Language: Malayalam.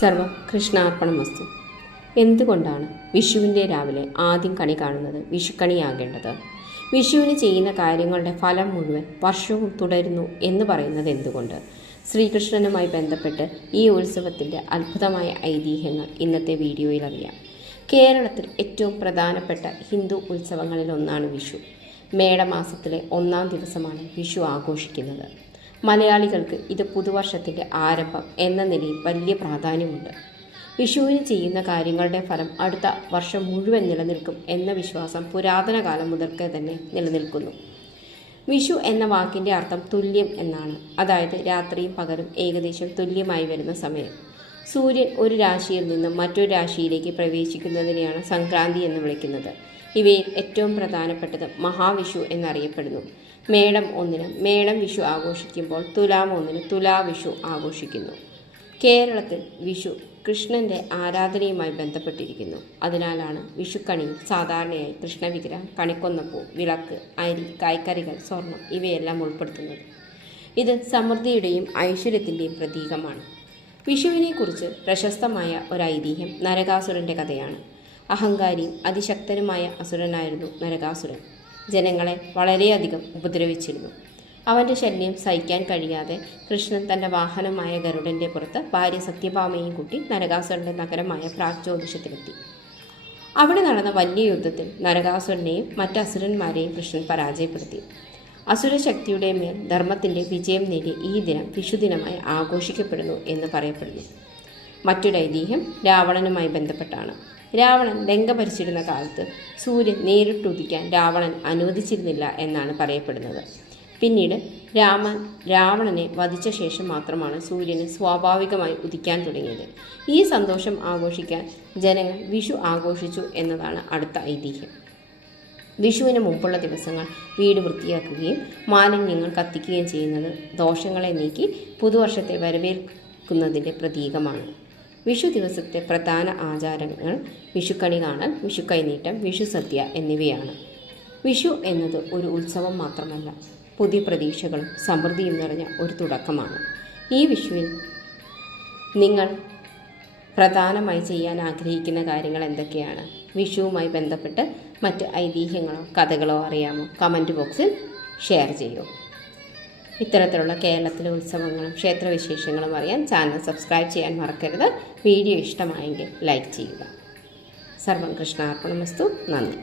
സർവം കൃഷ്ണാർപ്പണമസ്തു. എന്തുകൊണ്ടാണ് വിഷുവിൻ്റെ രാവിലെ ആദ്യം കണി കാണുന്നത് വിഷുക്കണിയാകേണ്ടത്? വിഷുവിന് ചെയ്യുന്ന കാര്യങ്ങളുടെ ഫലം മുഴുവൻ വർഷവും തുടരുന്നു എന്ന് പറയുന്നത് എന്തുകൊണ്ട്? ശ്രീകൃഷ്ണനുമായി ബന്ധപ്പെട്ട് ഈ ഉത്സവത്തിൻ്റെ അത്ഭുതമായ ഐതിഹ്യങ്ങൾ ഇന്നത്തെ വീഡിയോയിൽ അറിയാം. കേരളത്തിൽ ഏറ്റവും പ്രധാനപ്പെട്ട ഹിന്ദു ഉത്സവങ്ങളിലൊന്നാണ് വിഷു. മേടമാസത്തിലെ 1-ാം ദിവസമാണ് വിഷു ആഘോഷിക്കുന്നത്. മലയാളികൾക്ക് ഇത് പുതുവർഷത്തിൻ്റെ ആരംഭം എന്ന നിലയിൽ വലിയ പ്രാധാന്യമുണ്ട്. വിഷുവിന് ചെയ്യുന്ന കാര്യങ്ങളുടെ ഫലം അടുത്ത വർഷം മുഴുവൻ നിലനിൽക്കും എന്ന വിശ്വാസം പുരാതന കാലം മുതൽക്കേ തന്നെ നിലനിൽക്കുന്നു. വിഷു എന്ന വാക്കിൻ്റെ അർത്ഥം തുല്യം എന്നാണ്. അതായത് രാത്രിയും പകലും ഏകദേശം തുല്യമായി വരുന്ന സമയം. സൂര്യൻ ഒരു രാശിയിൽ നിന്നും മറ്റൊരു രാശിയിലേക്ക് പ്രവേശിക്കുന്നതിനെയാണ് സംക്രാന്തി എന്ന് വിളിക്കുന്നത്. ഇവയിൽ ഏറ്റവും പ്രധാനപ്പെട്ടത് മഹാവിഷു എന്നറിയപ്പെടുന്നു. മേടം 1-ന് മേടം വിഷു ആഘോഷിക്കുമ്പോൾ തുലാം 1-ന് തുലാവിഷു ആഘോഷിക്കുന്നു. കേരളത്തിൽ വിഷു കൃഷ്ണൻ്റെ ആരാധനയുമായി ബന്ധപ്പെട്ടിരിക്കുന്നു. അതിനാലാണ് വിഷുക്കണിയിൽ സാധാരണയായി കൃഷ്ണവിഗ്രഹം, കണിക്കൊന്നപ്പൂ, വിളക്ക്, അരി, കായ്ക്കറികൾ, സ്വർണം ഇവയെല്ലാം ഉൾപ്പെടുത്തുന്നത്. ഇത് സമൃദ്ധിയുടെയും ഐശ്വര്യത്തിൻ്റെയും പ്രതീകമാണ്. വിഷുവിനെക്കുറിച്ച് പ്രശസ്തമായ ഒരു ഐതിഹ്യം നരകാസുരൻ്റെ കഥയാണ്. അഹങ്കാരിയും അതിശക്തനുമായ അസുരനായിരുന്നു നരകാസുരൻ. ജനങ്ങളെ വളരെയധികം ഉപദ്രവിച്ചിരുന്നു. അവൻ്റെ ശല്യം സഹിക്കാൻ കഴിയാതെ കൃഷ്ണൻ തൻ്റെ വാഹനമായ ഗരുഡൻ്റെ പുറത്ത് ഭാര്യ സത്യഭാമയും കൂട്ടി നരകാസുരൻ്റെ നഗരമായ പ്രാഗ്ജ്യോതിഷത്തിലെത്തി. അവിടെ നടന്ന വലിയ യുദ്ധത്തിൽ നരകാസുരനെയും മറ്റ് അസുരന്മാരെയും കൃഷ്ണൻ പരാജയപ്പെടുത്തി. അസുരശക്തിയുടെ മേൽ ധർമ്മത്തിൻ്റെ വിജയം നേടിയ ഈ ദിനം വിഷുദിനമായി ആഘോഷിക്കപ്പെടുന്നു എന്ന് പറയപ്പെടുന്നു. മറ്റൊരു ഐതിഹ്യം രാവണനുമായി ബന്ധപ്പെട്ടാണ്. രാവണൻ ലങ്ക ഭരിച്ചിരുന്ന കാലത്ത് സൂര്യൻ നേരിട്ടുദിക്കാൻ രാവണൻ അനുവദിച്ചിരുന്നില്ല എന്നാണ് പറയപ്പെടുന്നത്. പിന്നീട് രാവണനെ വധിച്ച ശേഷം മാത്രമാണ് സൂര്യന് സ്വാഭാവികമായി ഉദിക്കാൻ തുടങ്ങിയത്. ഈ സന്തോഷം ആഘോഷിക്കാൻ ജനങ്ങൾ വിഷു ആഘോഷിച്ചു എന്നതാണ് അടുത്ത ഐതിഹ്യം. വിഷുവിന് മുമ്പുള്ള ദിവസങ്ങൾ വീട് വൃത്തിയാക്കുകയും മാലിന്യങ്ങൾ കത്തിക്കുകയും ചെയ്യുന്നത് ദോഷങ്ങളെ നീക്കി പുതുവർഷത്തെ വരവേൽക്കുന്നതിൻ്റെ പ്രതീകമാണ്. വിഷു ദിവസത്തെ പ്രധാന ആചാരങ്ങൾ വിഷുക്കണി കാണൽ, വിഷു കൈനീട്ടം, വിഷു സദ്യ എന്നിവയാണ്. വിഷു എന്നത് ഒരു ഉത്സവം മാത്രമല്ല, പുതിയ പ്രതീക്ഷകളും സമൃദ്ധിയും നിറഞ്ഞ ഒരു തുടക്കമാണ്. ഈ വിഷുവിൽ നിങ്ങൾ പ്രധാനമായി ചെയ്യാൻ ആഗ്രഹിക്കുന്ന കാര്യങ്ങൾ എന്തൊക്കെയാണ്? വിഷുവുമായി ബന്ധപ്പെട്ട് മറ്റ് ഐതിഹ്യങ്ങളോ കഥകളോ അറിയാമോ? കമൻറ്റ് ബോക്സിൽ ഷെയർ ചെയ്യൂ. ഇത്തരത്തിലുള്ള കേരളത്തിലെ ഉത്സവങ്ങളും ക്ഷേത്രവിശേഷങ്ങളും അറിയാൻ ചാനൽ സബ്സ്ക്രൈബ് ചെയ്യാൻ മറക്കരുത്. വീഡിയോ ഇഷ്ടമായെങ്കിൽ ലൈക്ക് ചെയ്യുക. സർവം കൃഷ്ണാർപ്പണമസ്തു. നന്ദി.